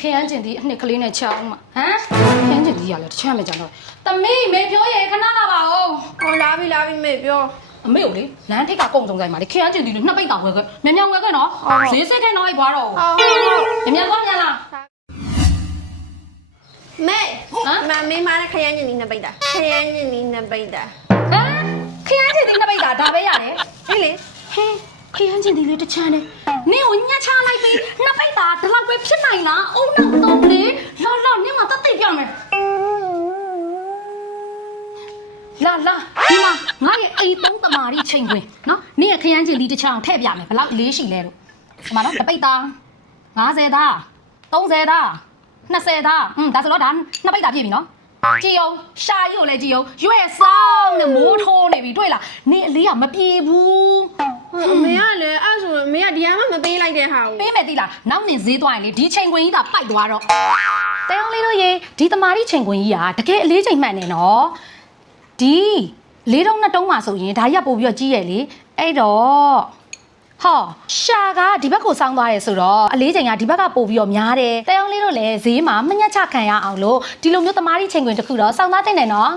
ခရမ်းကျင်ဒီအနှစ်ကလေးနဲ့ချအောင်မှာဟမ်ခရမ်းကျင်ဒီရလဲတစ်ချက်မှကြတော့တမေမေပြောရေခဏလာပါဦးဟောလာပြီလာပြီမေပြောအမေကိုလေလမ်းထိပ်ကကုန်းစုံဆိုင်မှာလေခရမ်းကျင်ဒီလေးနှစ်ပိတ်တောင်ဝဲခွဲမြန်မြန်ဝဲခွဲနော်ဈေးစိတ်ခဲနော်အိုက်ဘွားတော့ဟောမြန်မြန်သွားမြန်လာမေဟမ်မမေမားနဲ့ခရမ်းညင်နီနှစ်ပိတ်တာခရမ်းညင်နီနှစ်ပိတ်တာဟမ်ခရမ်းကျင်ဒီနှစ်ပိတ်ကဒါပဲရတယ်အေးလေဟဲခရမ်းကျင်ဒီလေးတစ်ချမ်းနဲ့နင့်ကိုညှက်ချလိုက်ပြီးနှစ်ပိတ်တာဒီလောက်ပဲဖြစ်နိုင် လားအုံနောက်တော့လေလာလာနင့်မတတ်သိပ်ပြမယ်လာလာဒီမှာငါရဲ့အိမ်သုံးတမာရီချိန်ခွင်နော်နင့်ရဲ့ခရမ်းကျင်ဒီတစ်ချမ်းအောင်ထည့်ပြမယ်ဘယ်လောက်လေးရှိလဲလို့ဒီမှာနော်တစ်ပိတ်တာ50သား30သား20သားอืมဒါဆိုတော့ဒါနှစ်ပိတ်တာပြည့်ပြီနော်ကြည်အောင်ရှာရုပ်လည်းကြည်အောင်ရွက်ဆောင်နဲ့မိုးထိုးနေပြီတွေ့လားနင့်အလေးကမပြေဘူး အမေကလည်းအဲ့ဆိုအမေကဒီကမှမပေးလိုက် တဲ့ဟာကိုပေးမယ်တိလားနောက်နေဈေးသွားရင်လေဒီချိန်ခွင်ကြီးသာပိုက်သွားတော့တဲအောင်လေးတို့ရေဒီတမာရီချိန်ခွင်ကြီးကတကယ်အလေးချိန်မှန်နေနော်ဒီလေးတုံးနှစ်တုံးမှာဆိုရင်ဒါကြီးကပို့ပြီးတော့ကြီးရယ်လေအဲ့တော့ဟောရှာကဒီဘက်ကိုစောင်းသွားတယ်ဆိုတော့အလေးချိန်ကဒီဘက်ကပို့ပြီးတော့များတယ်တဲအောင်လေးတို့လည်းဈေးမှာမညက်ချခံရအောင်လို့ဒီလိုမျိုးတမာရီချိန်ခွင်တစ်ခုတော့စောင်းသားတင်တယ်နော်